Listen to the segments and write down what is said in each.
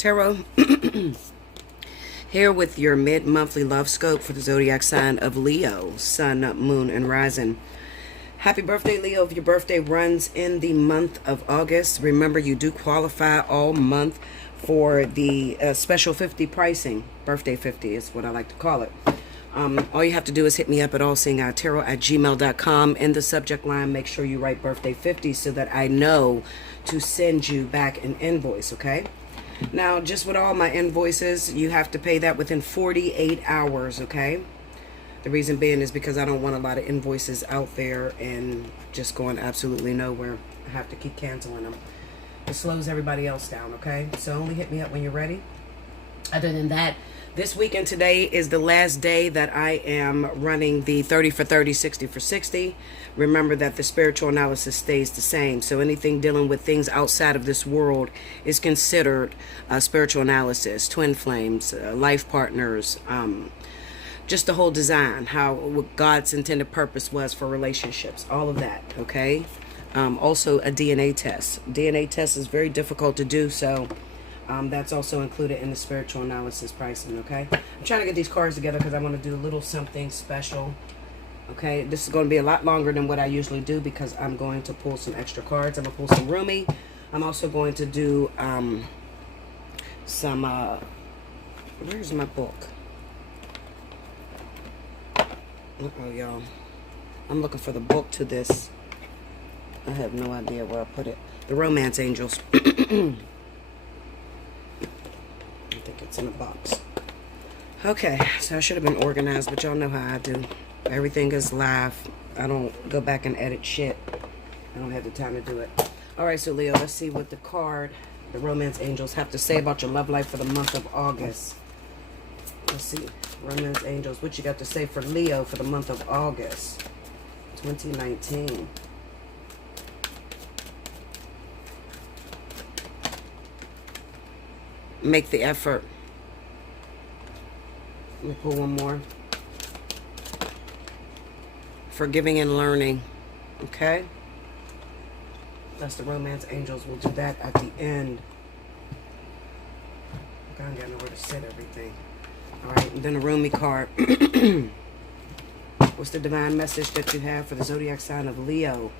Allseeingeyetarot. Here with your mid-monthly love scope for the zodiac sign of Leo, Sun, Moon, and Rising. Happy birthday, Leo. If your birthday runs in the month of August, remember you do qualify all month for the special 50 pricing. Birthday 50 is what I like to call it. All you have to do is hit me up at Allseeingeyetarot@gmail.com. In the subject line, make sure you write birthday 50 so that I know to send you back an invoice, okay? Now, just with all my invoices, you have to pay that within 48 hours, okay? The reason being is because I don't want a lot of invoices out there and just going absolutely nowhere. I have to keep canceling them. It slows everybody else down, okay? So only hit me up when you're ready. Other than that, this weekend today is the last day that I am running the 30 for 30, 60 for 60. Remember that the spiritual analysis stays the same. So anything dealing with things outside of this world is considered spiritual analysis. Twin flames, life partners, just the whole design, what God's intended purpose was for relationships, all of that, okay? Also a DNA test. DNA test is very difficult to do, so that's also included in the spiritual analysis pricing, okay? I'm trying to get these cards together because I want to do a little something special, okay? This is going to be a lot longer than what I usually do because I'm going to pull some extra cards. I'm going to pull some Rumi. I'm also going to do some, where's my book? Uh-oh, y'all. I'm looking for the book to this. I have no idea where I put it. The Romance Angels. I think it's in a box. Okay, so I should have been organized, but y'all know how I do. Everything is live. I don't go back and edit shit. I don't have the time to do it. Alright, so Leo, let's see what the card, the Romance Angels, have to say about your love life for the month of August. Let's see. Romance Angels, what you got to say for Leo for the month of August 2019. Make the effort. Let me pull one more. Forgiving and learning. Okay? That's the Romance Angels. We'll do that at the end. I don't got nowhere to set everything. Alright, and then a Rumi card. What's the divine message that you have for the zodiac sign of Leo?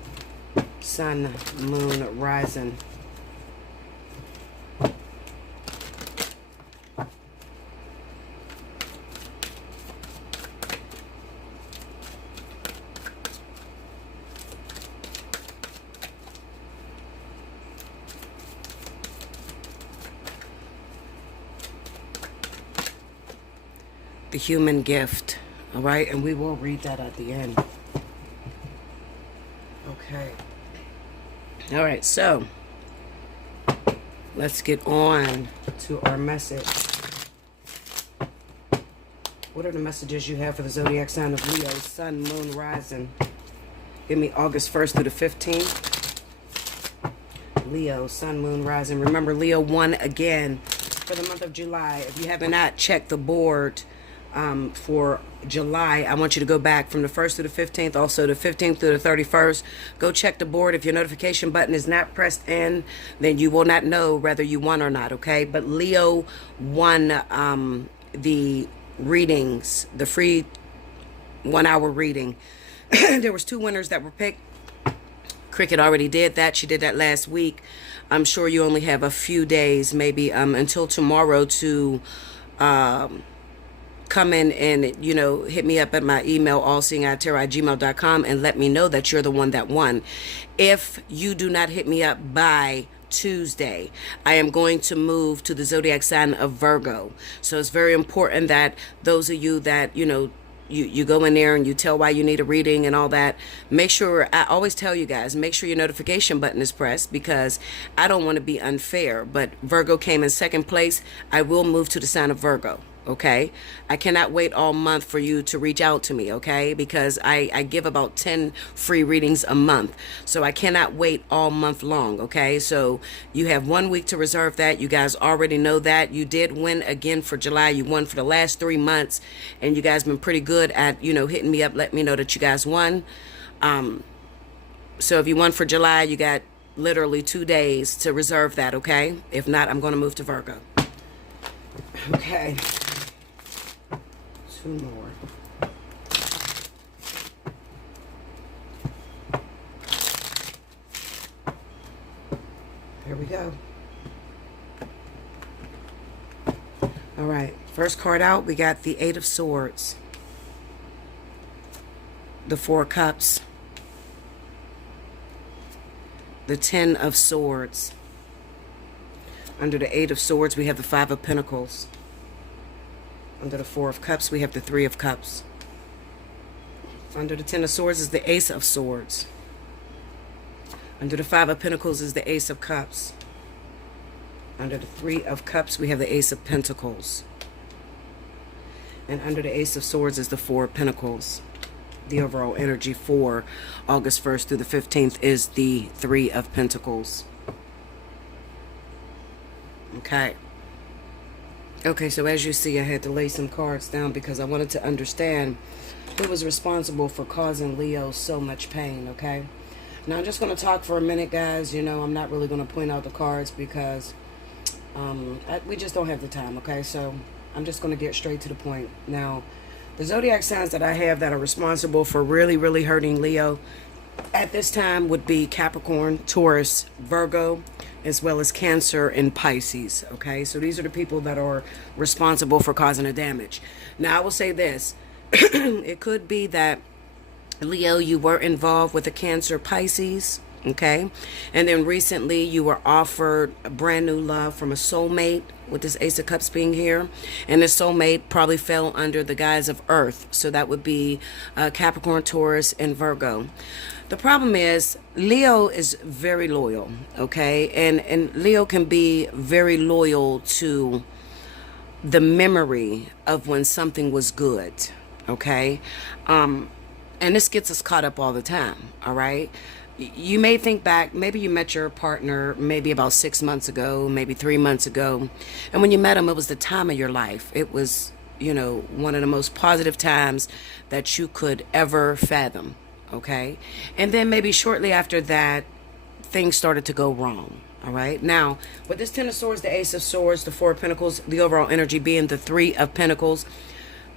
Sun, Moon, Rising. The human gift. All right, and we will read that at the end. Okay. All right, so let's get on to our message. What are the messages you have for the zodiac sign of Leo, Sun, Moon, Rising? Give me August 1st through the 15th. Leo, Sun, Moon, Rising. Remember, Leo won again for the month of July. If you have not checked the board for July, I want you to go back from the 1st to the 15th, also the 15th through the 31st. Go check the board. If your notification button is not pressed in, then you will not know whether you won or not, okay? But Leo won the readings, the free 1 hour reading. There was 2 winners that were picked. Cricket already did that. She did that last week. I'm sure you only have a few days, maybe until tomorrow, to come in and, you know, hit me up at my email, allseeingeyetarot@gmail.com, and let me know that you're the one that won. If you do not hit me up by Tuesday, I am going to move to the zodiac sign of Virgo. So it's very important that those of you that, you know, you go in there and you tell why you need a reading and all that. Make sure, I always tell you guys, make sure your notification button is pressed because I don't want to be unfair. But Virgo came in second place. I will move to the sign of Virgo. Okay, I cannot wait all month for you to reach out to me, okay, because I give about 10 free readings a month, so I cannot wait all month long, okay? So you have 1 week to reserve that. You guys already know that. You did win again for July. You won for the last 3 months, and you guys been pretty good at, you know, hitting me up, let me know that you guys won. So if you won for July, you got literally 2 days to reserve that, okay? If not, I'm going to move to Virgo. Okay. 2 more. Here we go. All right. First card out, we got the 8 of Swords. The 4 of Cups. The 10 of Swords. Under the 8 of Swords, we have the 5 of Pentacles. Under the 4 of Cups, we have the 3 of Cups. Under the 10 of Swords is the Ace of Swords. Under the 5 of Pentacles is the Ace of Cups. Under the 3 of Cups, we have the Ace of Pentacles. And under the Ace of Swords is the 4 of Pentacles. The overall energy for August 1st through the 15th is the 3 of Pentacles. Okay. Okay, so as you see, I had to lay some cards down because I wanted to understand who was responsible for causing Leo so much pain, okay? Now, I'm just going to talk for a minute, guys. You know, I'm not really going to point out the cards because we just don't have the time, okay? So I'm just going to get straight to the point. Now, the zodiac signs that I have that are responsible for really, really hurting Leo at this time would be Capricorn, Taurus, Virgo, as well as Cancer and Pisces, okay? So these are the people that are responsible for causing the damage. Now, I will say this. It could be that, Leo, you were involved with a Cancer, Pisces, okay? And then recently you were offered a brand new love from a soulmate, with this Ace of Cups being here. And this soulmate probably fell under the guise of Earth. So that would be Capricorn, Taurus, and Virgo. The problem is Leo is very loyal, okay? And Leo can be very loyal to the memory of when something was good, okay? And this gets us caught up all the time, all right? You may think back, maybe you met your partner maybe about 6 months ago, maybe 3 months ago. And when you met him, it was the time of your life. It was, you know, one of the most positive times that you could ever fathom, okay? And then maybe shortly after that, things started to go wrong, all right? Now, with this 10 of Swords, the Ace of Swords, the 4 of Pentacles, the overall energy being the 3 of Pentacles,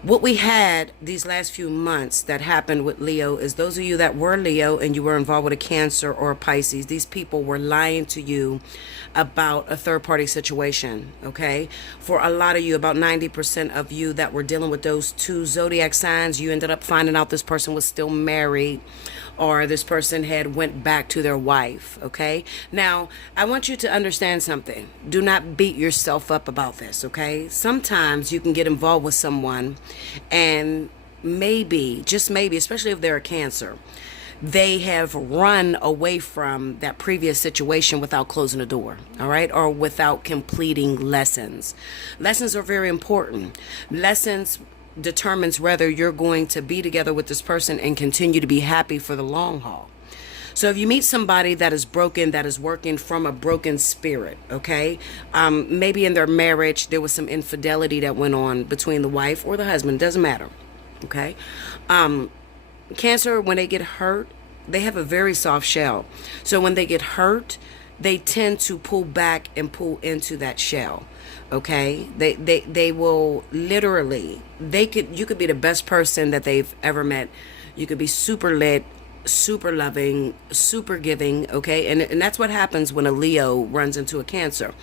what we had these last few months that happened with Leo is those of you that were Leo and you were involved with a Cancer or a Pisces, these people were lying to you about a third-party situation, okay? For a lot of you, about 90% of you that were dealing with those 2 zodiac signs, you ended up finding out this person was still married or this person had went back to their wife, okay? Now, I want you to understand something. Do not beat yourself up about this, okay? Sometimes you can get involved with someone and maybe, just maybe, especially if they're a Cancer, they have run away from that previous situation without closing the door, all right? Or without completing lessons. Lessons are very important. Lessons determines whether you're going to be together with this person and continue to be happy for the long haul. So if you meet somebody that is broken, that is working from a broken spirit, okay? Maybe in their marriage, there was some infidelity that went on between the wife or the husband. Doesn't matter, okay? Cancer, when they get hurt, they have a very soft shell. So when they get hurt, they tend to pull back and pull into that shell. Okay, they will literally, you could be the best person that they've ever met. You could be super lit, super loving, super giving, okay? And that's what happens when a Leo runs into a Cancer.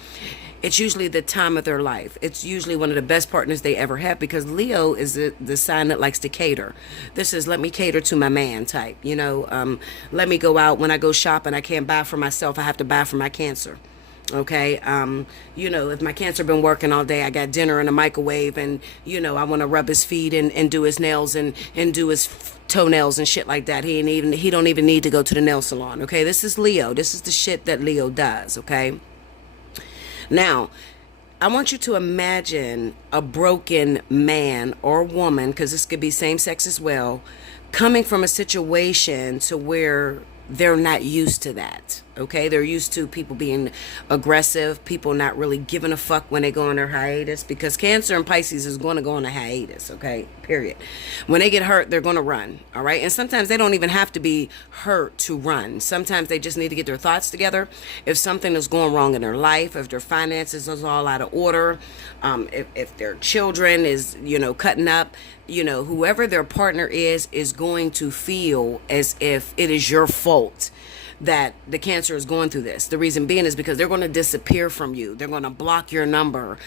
It's usually the time of their life. It's usually one of the best partners they ever have because Leo is the sign that likes to cater. This is let me cater to my man type, you know. Let me go out. When I go shopping, I can't buy for myself. I have to buy for my Cancer. Okay, you know, if my Cancer been working all day, I got dinner in a microwave and, you know, I want to rub his feet and do his nails and do his toenails and shit like that. He don't even need to go to the nail salon. Okay, this is Leo. This is the shit that Leo does. Okay. Now, I want you to imagine a broken man or woman, because this could be same sex as well, coming from a situation to where they're not used to that, Okay, they're used to people being aggressive, people not really giving a fuck when they go on their hiatus, because Cancer and Pisces is going to go on a hiatus. Okay, period. When they get hurt, they're going to run. All right, and sometimes they don't even have to be hurt to run. Sometimes they just need to get their thoughts together. If something is going wrong in their life, if their finances is all out of order, if their children is, cutting up, whoever their partner is going to feel as if it is your fault that the Cancer is going through this. The reason being is because they're going to disappear from you. They're going to block your number.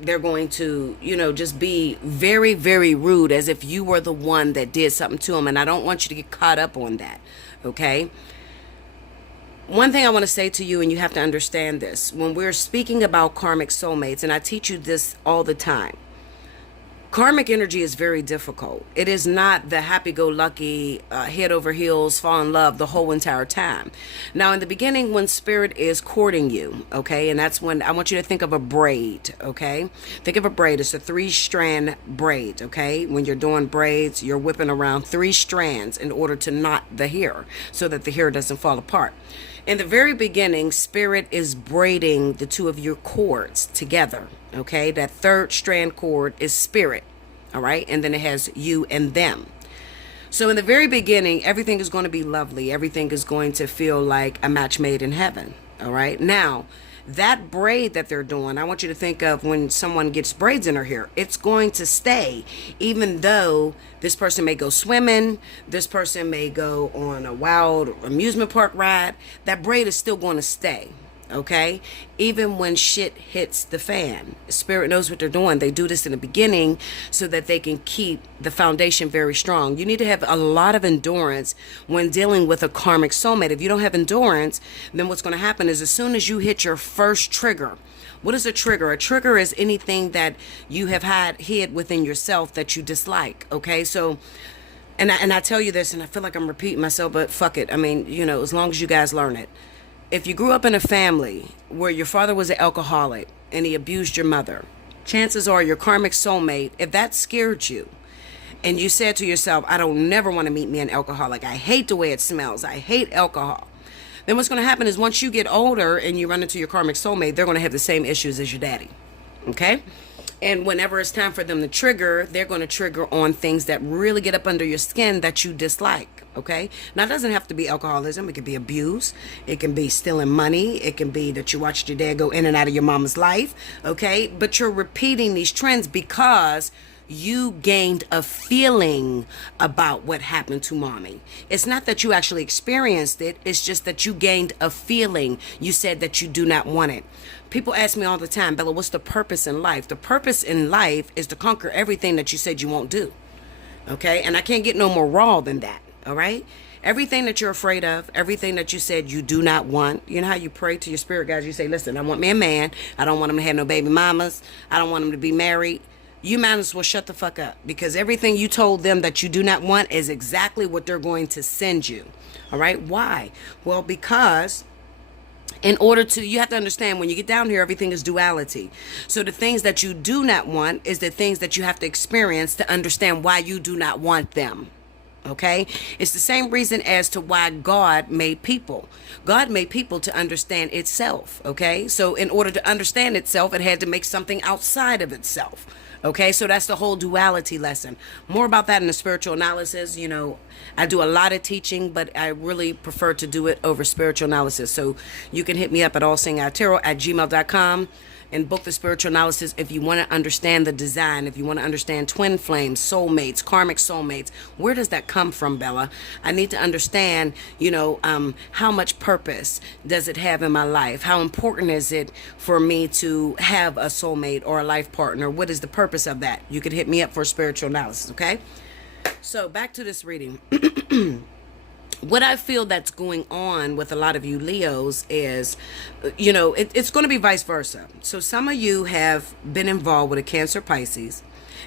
They're going to, just be very, very rude, as if you were the one that did something to them. And I don't want you to get caught up on that. Okay. One thing I want to say to you, and you have to understand this, when we're speaking about karmic soulmates, and I teach you this all the time, karmic energy is very difficult. It is not the happy-go-lucky, head over heels, fall in love the whole entire time. Now, in the beginning, when spirit is courting you, okay, and that's when I want you to think of a braid, okay? Think of a braid. It's a 3-strand braid, okay? When you're doing braids, you're whipping around 3 strands in order to knot the hair so that the hair doesn't fall apart. In the very beginning, spirit is braiding the 2 of your cords together, okay? That 3rd strand cord is spirit, all right? And then it has you and them. So in the very beginning, everything is going to be lovely. Everything is going to feel like a match made in heaven, all right? Now, that braid that they're doing, I want you to think of when someone gets braids in her hair. It's going to stay, even though this person may go swimming, this person may go on a wild amusement park ride. That braid is still going to stay, okay? Even when shit hits the fan. Spirit knows what they're doing. They do this in the beginning so that they can keep the foundation very strong. You need to have a lot of endurance when dealing with a karmic soulmate. If you don't have endurance, then what's going to happen is as soon as you hit your first trigger. What is a trigger? A trigger is anything that you have had hid within yourself that you dislike, okay? So, and I tell you this, and I feel like I'm repeating myself, but fuck it. I mean, as long as you guys learn it. If you grew up in a family where your father was an alcoholic and he abused your mother, chances are your karmic soulmate, if that scared you and you said to yourself, I don't never want to meet me an alcoholic. I hate the way it smells. I hate alcohol. Then what's going to happen is once you get older and you run into your karmic soulmate, they're going to have the same issues as your daddy. Okay? And whenever it's time for them to trigger, they're going to trigger on things that really get up under your skin that you dislike. Okay? Now, it doesn't have to be alcoholism. It can be abuse. It can be stealing money. It can be that you watched your dad go in and out of your mama's life. Okay? But you're repeating these trends because you gained a feeling about what happened to mommy. It's not that you actually experienced it. It's just that you gained a feeling. You said that you do not want it. People ask me all the time, Bella, what's the purpose in life? The purpose in life is to conquer everything that you said you won't do. Okay? And I can't get no more raw than that. All right? Everything that you're afraid of, everything that you said you do not want. You know how you pray to your spirit guides? You say, listen, I want me a man. I don't want him to have no baby mamas. I don't want him to be married. You might as well shut the fuck up, because everything you told them that you do not want is exactly what they're going to send you. All right? Why? Well, because in order to, you have to understand when you get down here, everything is duality. So the things that you do not want is the things that you have to experience to understand why you do not want them. Okay? It's the same reason as to why God made people. God made people to understand itself. Okay? So in order to understand itself, it had to make something outside of itself. Okay, so that's the whole duality lesson. More about that in the spiritual analysis. I do a lot of teaching, but I really prefer to do it over spiritual analysis. So you can hit me up at Allseeingeyetarot@gmail.com and book the spiritual analysis if you want to understand the design, if you want to understand twin flames, soulmates, karmic soulmates. Where does that come from, Bella? I need to understand, how much purpose does it have in my life? How important is it for me to have a soulmate or a life partner? What is the purpose of that? You could hit me up for spiritual analysis, okay? So back to this reading. What I feel that's going on with a lot of you Leos is, it's going to be vice versa. So some of you have been involved with a Cancer Pisces,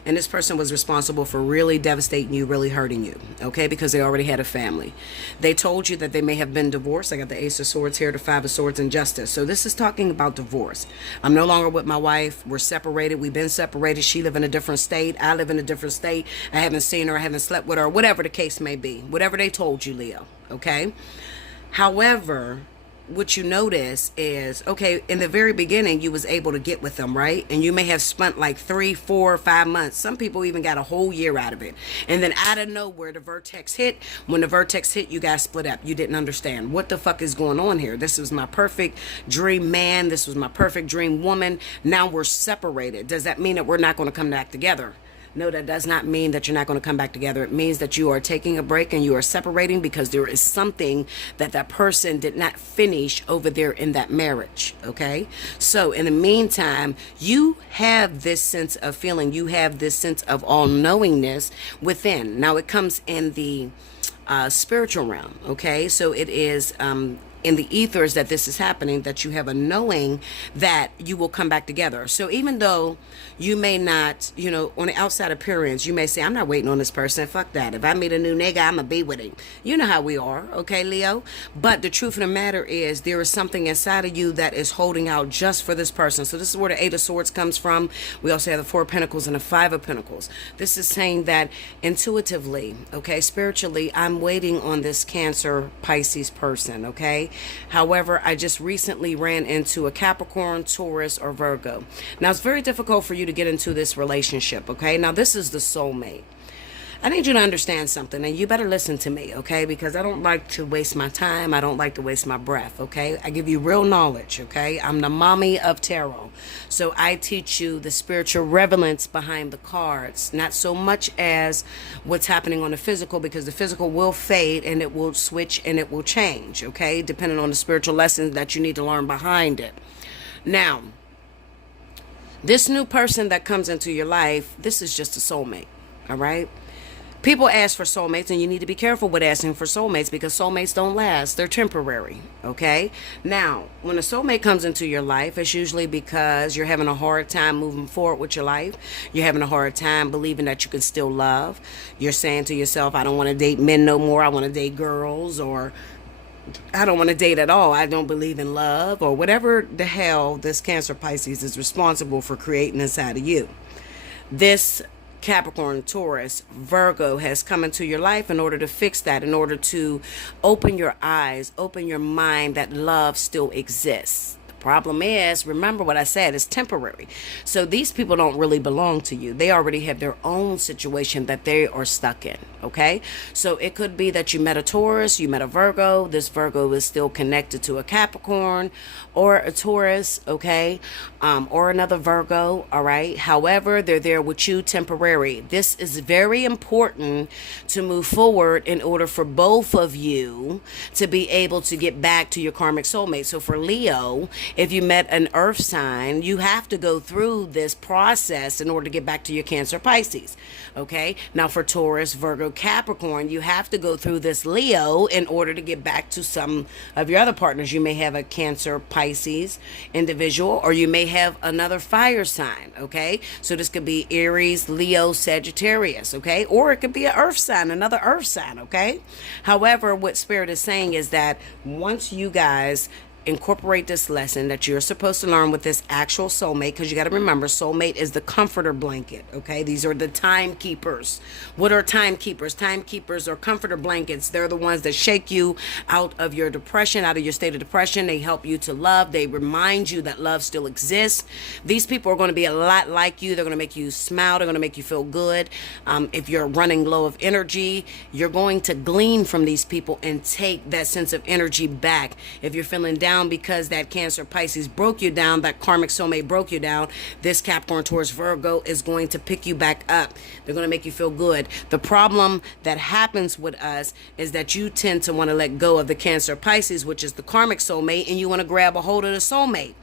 and this person was responsible for really devastating you, really hurting you, okay, because they already had a family. They told you that they may have been divorced. I got the Ace of Swords here, the Five of Swords, and Justice. So this is talking about divorce. I'm no longer with my wife. We're separated. We've been separated. She lives in a different state. I live in a different state. I haven't seen her. I haven't slept with her. Whatever the case may be. Whatever they told you, Leo, okay? However, what you notice is, okay, in the very beginning you was able to get with them, right? And you may have spent like 3, 4, 5 months. Some people even got a whole year out of it. And then out of nowhere the vertex hit. When the vertex hit, you guys split up. You didn't understand what the fuck is going on here. This was my perfect dream man, this was my perfect dream woman. Now we're separated. Does that mean that we're not going to come back together? No, that does not mean that you're not going to come back together. It means that you are taking a break and you are separating because there is something that that person did not finish over there in that marriage. Okay. So in the meantime, you have this sense of feeling, you have this sense of all knowingness within. Now it comes in the spiritual realm. Okay. So it is, in the ethers that this is happening, that you have a knowing that you will come back together. So even though you may not, on the outside appearance, you may say, I'm not waiting on this person. Fuck that. If I meet a new nigga, I'm going to be with him. You know how we are. Okay, Leo? But the truth of the matter is there is something inside of you that is holding out just for this person. So this is where the 8 of Swords comes from. We also have the 4 of Pentacles and the 5 of Pentacles. This is saying that intuitively, okay, spiritually, I'm waiting on this Cancer, Pisces person, okay? However, I just recently ran into a Capricorn, Taurus, or Virgo. Now, it's very difficult for you to get into this relationship, okay? Now, this is the soulmate. I need you to understand something, and you better listen to me, okay? Because I don't like to waste my time. I don't like to waste my breath, okay? I give you real knowledge, okay? I'm the mommy of tarot. So I teach you the spiritual relevance behind the cards, not so much as what's happening on the physical, because the physical will fade and it will switch and it will change, okay? Depending on the spiritual lessons that you need to learn behind it. Now, this new person that comes into your life, this is just a soulmate, all right? People ask for soulmates, and you need to be careful with asking for soulmates because soulmates don't last. They're temporary, okay? Now, when a soulmate comes into your life, it's usually because you're having a hard time moving forward with your life. You're having a hard time believing that you can still love. You're saying to yourself, I don't want to date men no more. I want to date girls, or I don't want to date at all. I don't believe in love, or whatever the hell this Cancer Pisces is responsible for creating inside of you. This Capricorn, Taurus, Virgo has come into your life in order to fix that, in order to open your eyes, open your mind that love still exists. The problem is, remember what I said, it's temporary. So these people don't really belong to you. They already have their own situation that they are stuck in, okay? So it could be that you met a Taurus, you met a Virgo. This Virgo is still connected to a Capricorn or a Taurus, okay? Or another Virgo, all right? However, they're there with you temporary. This is very important to move forward in order for both of you to be able to get back to your karmic soulmate. So for Leo, if you met an earth sign, you have to go through this process in order to get back to your Cancer, Pisces, okay? Now for Taurus, Virgo, Capricorn, you have to go through this Leo in order to get back to some of your other partners. You may have a Cancer, Pisces individual, or you may have another fire sign, okay? So this could be Aries, Leo, Sagittarius, okay? Or it could be an earth sign, another earth sign, okay? However, what Spirit is saying is that once you guys incorporate this lesson that you're supposed to learn with this actual soulmate, because you got to remember, soulmate is the comforter blanket, okay? These are the timekeepers. What are timekeepers? Timekeepers are comforter blankets. They're the ones that shake you out of your depression, out of your state of depression. They help you to love. They remind you that love still exists. These people are going to be a lot like you. They're going to make you smile. They're going to make you feel good. If you're running low of energy, you're going to glean from these people and take that sense of energy back. If you're feeling down because that Cancer, Pisces broke you down, that karmic soulmate broke you down, this Capricorn, Taurus, Virgo is going to pick you back up. They're going to make you feel good. The problem that happens with us is that you tend to want to let go of the Cancer, Pisces, which is the karmic soulmate, and you want to grab a hold of the soulmate.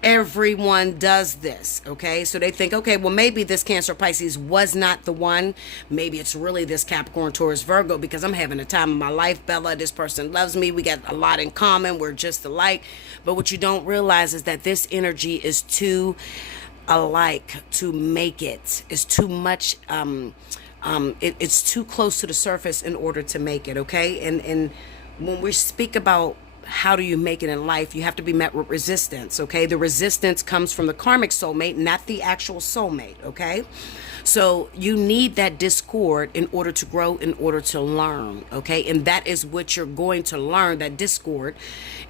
Everyone does this, okay? So they think, okay, well, maybe this Cancer, Pisces was not the one. Maybe it's really this Capricorn, Taurus, Virgo, because I'm having a time of my life, Bella. This person loves me. We got a lot in common. We're just alike. But what you don't realize is that this energy is too alike to make it. It's too much, it's too close to the surface in order to make it, okay? And when we speak about how do you make it in life, you have to be met with resistance, okay? The resistance comes from the karmic soulmate, not the actual soulmate, okay? So you need that discord in order to grow, in order to learn, okay? And that is what you're going to learn. That discord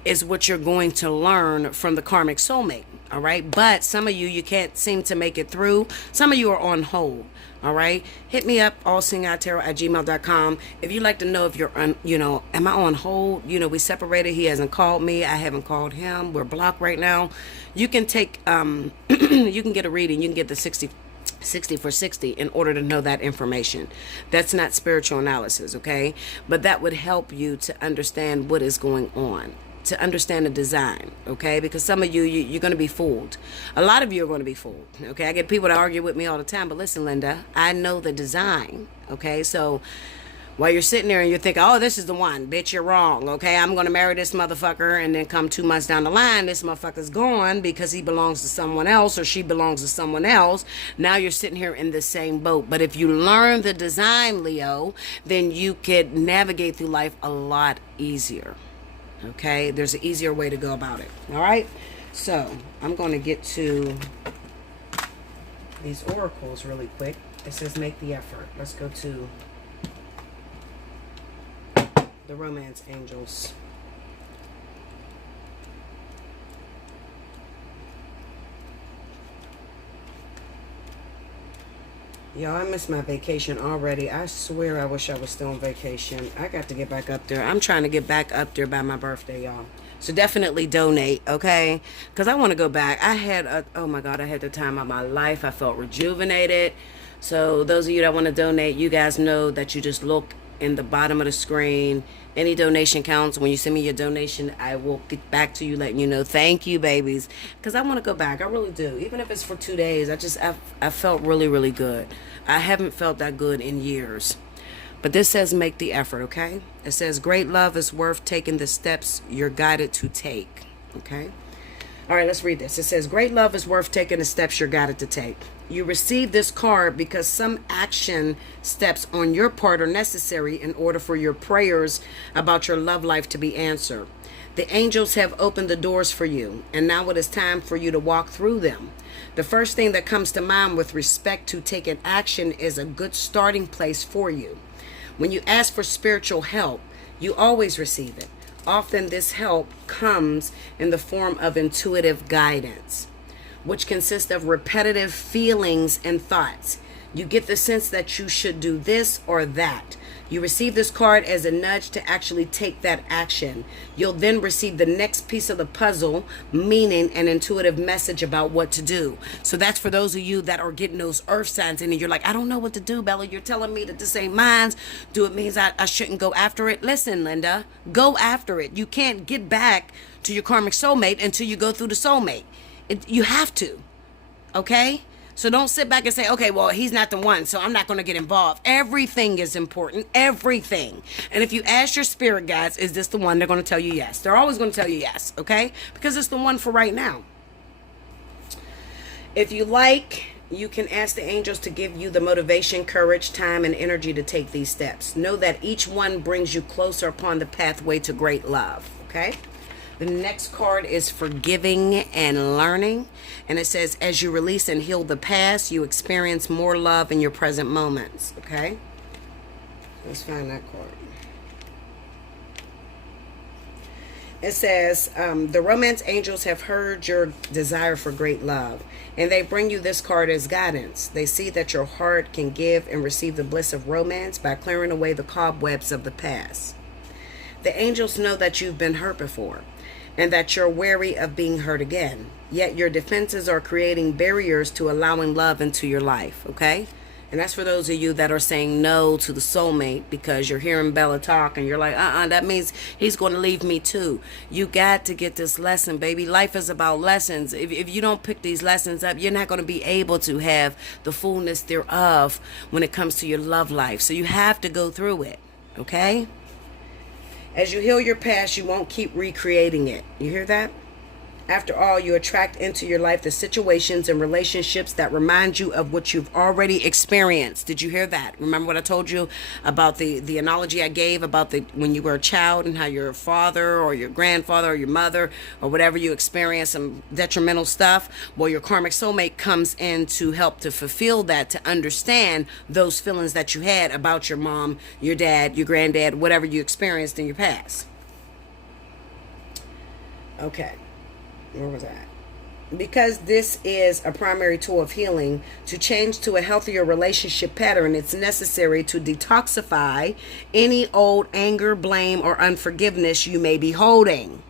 is what you're going to learn from the karmic soulmate, all right? But some of you can't seem to make it through. Some of you are on hold, all right? Hit me up, Allseeingeyetarot@gmail.com. If you'd like to know if you're, am I on hold? We separated. He hasn't called me. I haven't called him. We're blocked right now. You can take, you can get a reading. You can get the 60 for 60 in order to know that information. That's not spiritual analysis, okay? But that would help you to understand what is going on, to understand the design, okay? Because some of you're going to be fooled. A lot of you are going to be fooled, okay? I get people that argue with me all the time, but listen, Linda, I know the design, okay? So while you're sitting there and you're thinking, oh, this is the one, bitch, you're wrong, okay? I'm going to marry this motherfucker, and then come 2 months down the line, this motherfucker's gone because he belongs to someone else or she belongs to someone else. Now you're sitting here in the same boat. But if you learn the design, Leo, then you could navigate through life a lot easier, okay? There's an easier way to go about it, all right? So I'm going to get to these oracles really quick. It says make the effort. Let's go to the romance angels. Y'all, I missed my vacation already. I swear I wish I was still on vacation. I got to get back up there. I'm trying to get back up there by my birthday, y'all. So definitely donate, okay? Because I want to go back. Oh my God, I had the time of my life. I felt rejuvenated. So those of you that want to donate, you guys know that you just look in the bottom of the screen. Any donation counts. When you send me your donation, I will get back to you letting you know. Thank you, babies. Because I want to go back. I really do. Even if it's for 2 days. I felt really, really good. I haven't felt that good in years. But this says make the effort, okay? It says great love is worth taking the steps you're guided to take, okay? All right, let's read this. It says, great love is worth taking the steps you're guided to take. You receive this card because some action steps on your part are necessary in order for your prayers about your love life to be answered. The angels have opened the doors for you, and now it is time for you to walk through them. The first thing that comes to mind with respect to taking action is a good starting place for you. When you ask for spiritual help, you always receive it. Often this help comes in the form of intuitive guidance, which consists of repetitive feelings and thoughts. You get the sense that you should do this or that. You receive this card as a nudge to actually take that action. You'll then receive the next piece of the puzzle, meaning an intuitive message about what to do. So that's for those of you that are getting those earth signs in and you're like, I don't know what to do, Bella. You're telling me that this ain't mine. Do it means I shouldn't go after it? Listen, Linda, go after it. You can't get back to your karmic soulmate until you go through the soulmate. You have to, okay? So don't sit back and say, okay, well, he's not the one, so I'm not going to get involved. Everything is important, everything. And if you ask your spirit guides, is this the one, they're going to tell you yes. They're always going to tell you yes, okay? Because it's the one for right now. If you like, you can ask the angels to give you the motivation, courage, time, and energy to take these steps. Know that each one brings you closer upon the pathway to great love, okay? The next card is forgiving and learning. And it says, as you release and heal the past, you experience more love in your present moments. Okay? Let's find that card. It says, the romance angels have heard your desire for great love. And they bring you this card as guidance. They see that your heart can give and receive the bliss of romance by clearing away the cobwebs of the past. The angels know that you've been hurt before, and that you're wary of being hurt again. Yet your defenses are creating barriers to allowing love into your life, okay? And that's for those of you that are saying no to the soulmate because you're hearing Bella talk and you're like, that means he's going to leave me too. You got to get this lesson, baby. Life is about lessons. If you don't pick these lessons up, you're not going to be able to have the fullness thereof when it comes to your love life. So you have to go through it, okay? As you heal your past, you won't keep recreating it. You hear that? After all, you attract into your life the situations and relationships that remind you of what you've already experienced. Did you hear that? Remember what I told you about the analogy I gave about the when you were a child and how your father or your grandfather or your mother or whatever you experienced some detrimental stuff? Well, your karmic soulmate comes in to help to fulfill that, to understand those feelings that you had about your mom, your dad, your granddad, whatever you experienced in your past. Okay. Where was I? Because this is a primary tool of healing, to change to a healthier relationship pattern, it's necessary to detoxify any old anger, blame, or unforgiveness you may be holding.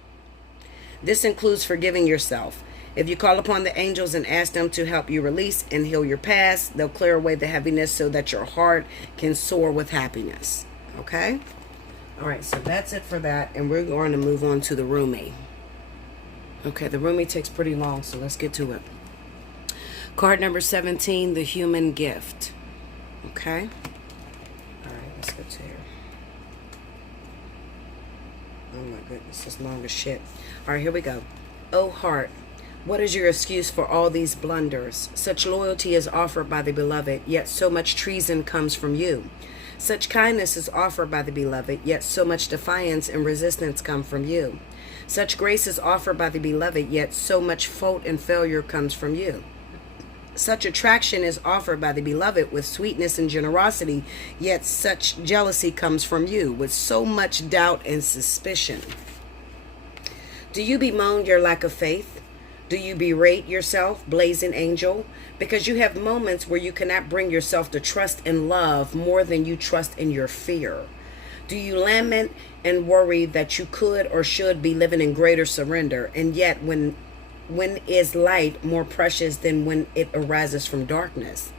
This includes forgiving yourself. If you call upon the angels and ask them to help you release and heal your past, they'll clear away the heaviness so that your heart can soar with happiness. Okay? All right, so that's it for that, and we're going to move on to the roomie. Okay, the roomie takes pretty long, so let's get to it. Card number 17, the human gift. Okay? All right, let's get to here. Oh my goodness, it's long as shit. All right, here we go. Oh heart, what is your excuse for all these blunders? Such loyalty is offered by the beloved, yet so much treason comes from you. Such kindness is offered by the beloved, yet so much defiance and resistance come from you. Such grace is offered by the beloved, yet so much fault and failure comes from you. Such attraction is offered by the beloved with sweetness and generosity, yet such jealousy comes from you with so much doubt and suspicion. Do you bemoan your lack of faith? Do you berate yourself, blazing angel? Because you have moments where you cannot bring yourself to trust and love more than you trust in your fear. Do you lament and worry that you could or should be living in greater surrender, and yet when is light more precious than when it arises from darkness?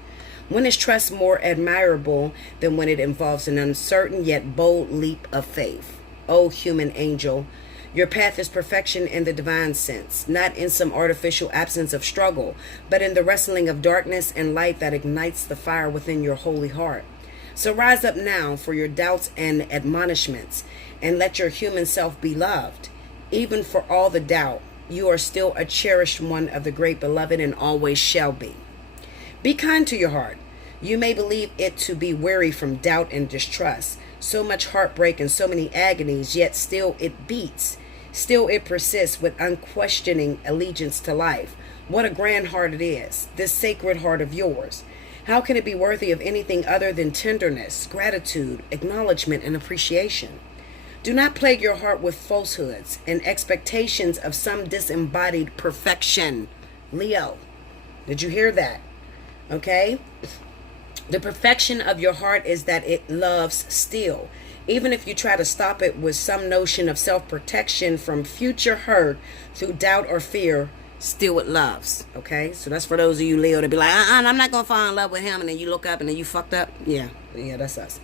When is trust more admirable than when it involves an uncertain yet bold leap of faith? O human angel, your path is perfection in the divine sense, not in some artificial absence of struggle, but in the wrestling of darkness and light that ignites the fire within your holy heart. So rise up now for your doubts and admonishments, and let your human self be loved. Even for all the doubt, you are still a cherished one of the great beloved and always shall be. Be kind to your heart. You may believe it to be weary from doubt and distrust, so much heartbreak and so many agonies, yet still it beats. Still it persists with unquestioning allegiance to life. What a grand heart it is, this sacred heart of yours. How can it be worthy of anything other than tenderness, gratitude, acknowledgement, and appreciation? Do not plague your heart with falsehoods and expectations of some disembodied perfection. Leo, did you hear that? Okay? The perfection of your heart is that it loves still. Even if you try to stop it with some notion of self-protection from future hurt through doubt or fear, still it loves. Okay, so that's for those of you Leo to be like, I'm not gonna fall in love with him, and then you look up and then you fucked up. Yeah, that's us.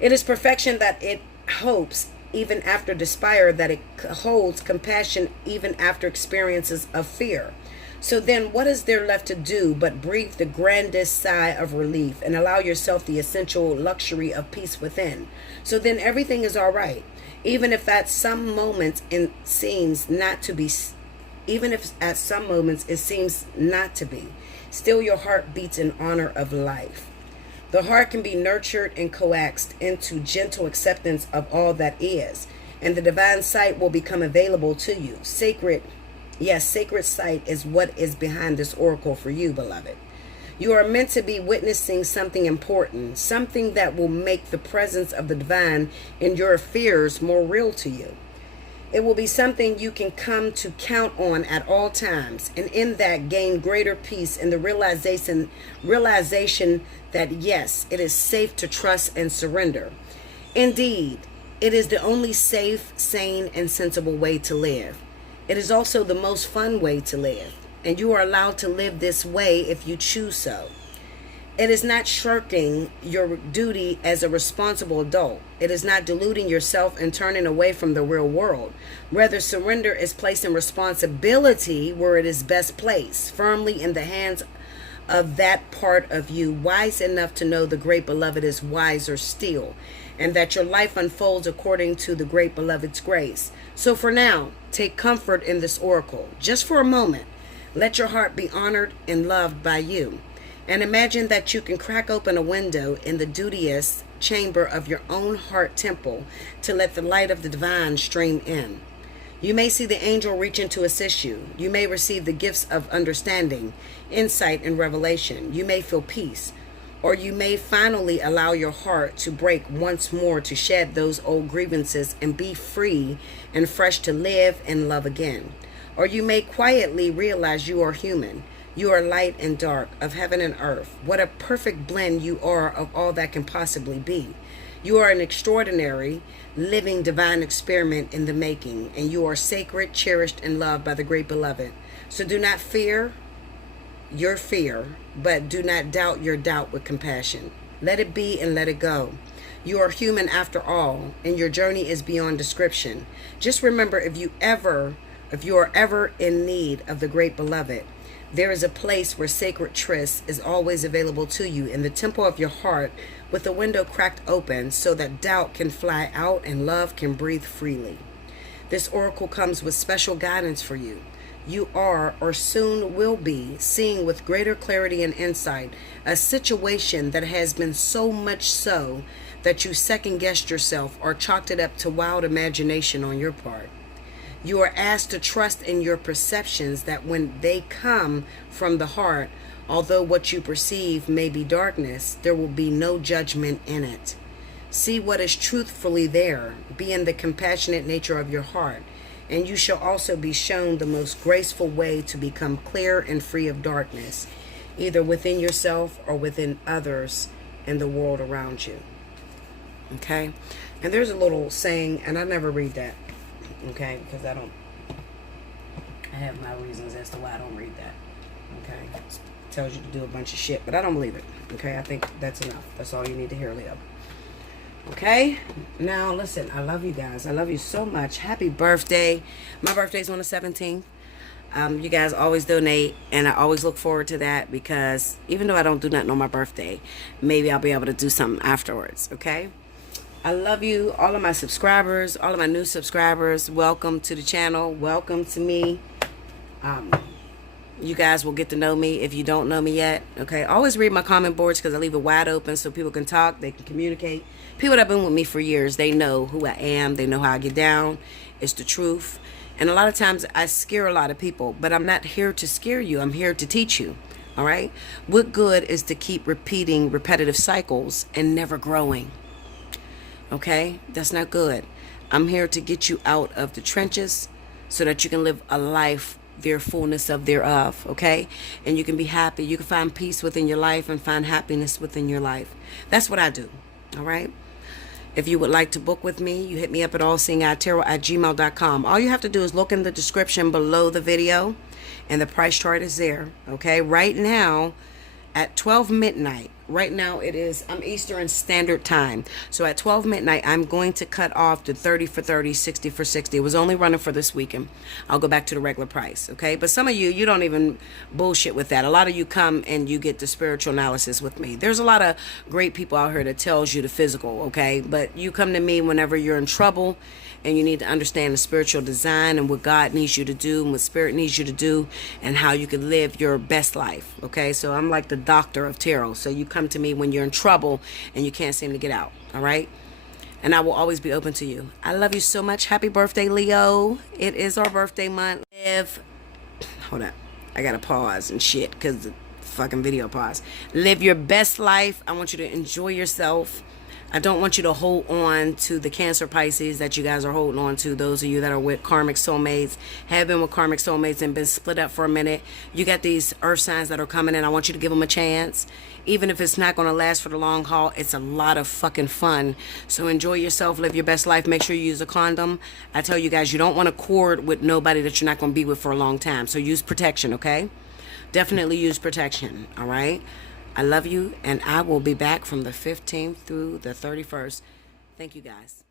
It is perfection that it hopes even after despair, that it holds compassion even after experiences of fear. So then what is there left to do but breathe the grandest sigh of relief and allow yourself the essential luxury of peace within? So then everything is all right, even if at some moments it seems not to be. Even if at some moments it seems not to be, still your heart beats in honor of life. The heart can be nurtured and coaxed into gentle acceptance of all that is, and the divine sight will become available to you. Sacred sight is what is behind this oracle for you, beloved. You are meant to be witnessing something important, something that will make the presence of the divine in your affairs more real to you. It will be something you can come to count on at all times, and in that gain greater peace in the realization that yes, it is safe to trust and surrender. Indeed, it is the only safe, sane, and sensible way to live. It is also the most fun way to live, and you are allowed to live this way if you choose so. It is not shirking your duty as a responsible adult. It is not deluding yourself and turning away from the real world. Rather, surrender is placing responsibility where it is best placed, firmly in the hands of that part of you wise enough to know the great beloved is wiser still. and that your life unfolds according to the great beloved's grace. So for now, take comfort in this oracle. Just for a moment, let your heart be honored and loved by you. And imagine that you can crack open a window in the duteous chamber of your own heart temple to let the light of the divine stream in. You may see the angel reach in to assist you. You may receive the gifts of understanding, insight, and revelation. You may feel peace. Or you may finally allow your heart to break once more to shed those old grievances and be free and fresh to live and love again. Or you may quietly realize you are human. You are light and dark, of heaven and earth. What a perfect blend you are of all that can possibly be. You are an extraordinary, living, divine experiment in the making, and you are sacred, cherished, and loved by the great beloved. So do not fear your fear, but do not doubt your doubt with compassion. Let it be and let it go. You are human after all, and your journey is beyond description. Just remember, if you are ever in need of the great beloved, there is a place where sacred tryst is always available to you in the temple of your heart, with the window cracked open so that doubt can fly out and love can breathe freely. This oracle comes with special guidance for you. You are, or soon will be, seeing with greater clarity and insight a situation that has been so much so that you second-guessed yourself or chalked it up to wild imagination on your part. You are asked to trust in your perceptions that when they come from the heart, although what you perceive may be darkness, there will be no judgment in it. See what is truthfully there. Be in the compassionate nature of your heart. And you shall also be shown the most graceful way to become clear and free of darkness, either within yourself or within others and the world around you. Okay? And there's a little saying, and I never read that. Okay? Because I have my reasons as to why I don't read that. Okay? It tells you to do a bunch of shit, but I don't believe it. Okay? I think that's enough. That's all you need to hear, Leo. Okay, now listen, I love you guys. I love you so much. Happy birthday. My birthday's on the 17th. You guys always donate, and I always look forward to that, because even though I don't do nothing on my birthday, maybe I'll be able to do something afterwards. Okay, I love you, all of my subscribers, all of my new subscribers. Welcome to the channel. Welcome to me. You guys will get to know me if you don't know me yet. Okay, always read my comment boards, because I leave it wide open so people can talk, they can communicate. People that have been with me for years, they know who I am, they know how I get down. It's the truth. And a lot of times I scare a lot of people, but I'm not here to scare you. I'm here to teach you. All right, what good is to keep repeating repetitive cycles and never growing? Okay, that's not good. I'm here to get you out of the trenches so that you can live a life their fullness of thereof. Okay, and you can be happy. You can find peace within your life and find happiness within your life. That's what I do. All right, if you would like to book with me, you hit me up at Allseeingeyetarot@gmail.com. All you have to do is look in the description below the video, and the price chart is there. Okay, right now at 12 midnight, right now it is, I'm Eastern Standard Time. So at 12 midnight, I'm going to cut off the 30 for 30, 60 for 60. It was only running for this weekend. I'll go back to the regular price. Okay. But some of you, you don't even bullshit with that. A lot of you come and you get the spiritual analysis with me. There's a lot of great people out here that tells you the physical. Okay. But you come to me whenever you're in trouble and you need to understand the spiritual design and what God needs you to do and what spirit needs you to do and how you can live your best life. Okay. So I'm like the doctor of tarot. So you come to me when you're in trouble and you can't seem to get out. All right, and I will always be open to you. I love you so much. Happy birthday, Leo. It is our birthday month. Hold up, I gotta pause and shit because the fucking video paused. Live your best life. I want you to enjoy yourself. I don't want you to hold on to the Cancer Pisces that you guys are holding on to. Those of you that are with karmic soulmates, have been with karmic soulmates and been split up for a minute. You got these earth signs that are coming in. I want you to give them a chance. Even if it's not going to last for the long haul, it's a lot of fucking fun. So enjoy yourself. Live your best life. Make sure you use a condom. I tell you guys, you don't want to court with nobody that you're not going to be with for a long time. So use protection, okay? Definitely use protection, all right? I love you, and I will be back from the 15th through the 31st. Thank you, guys.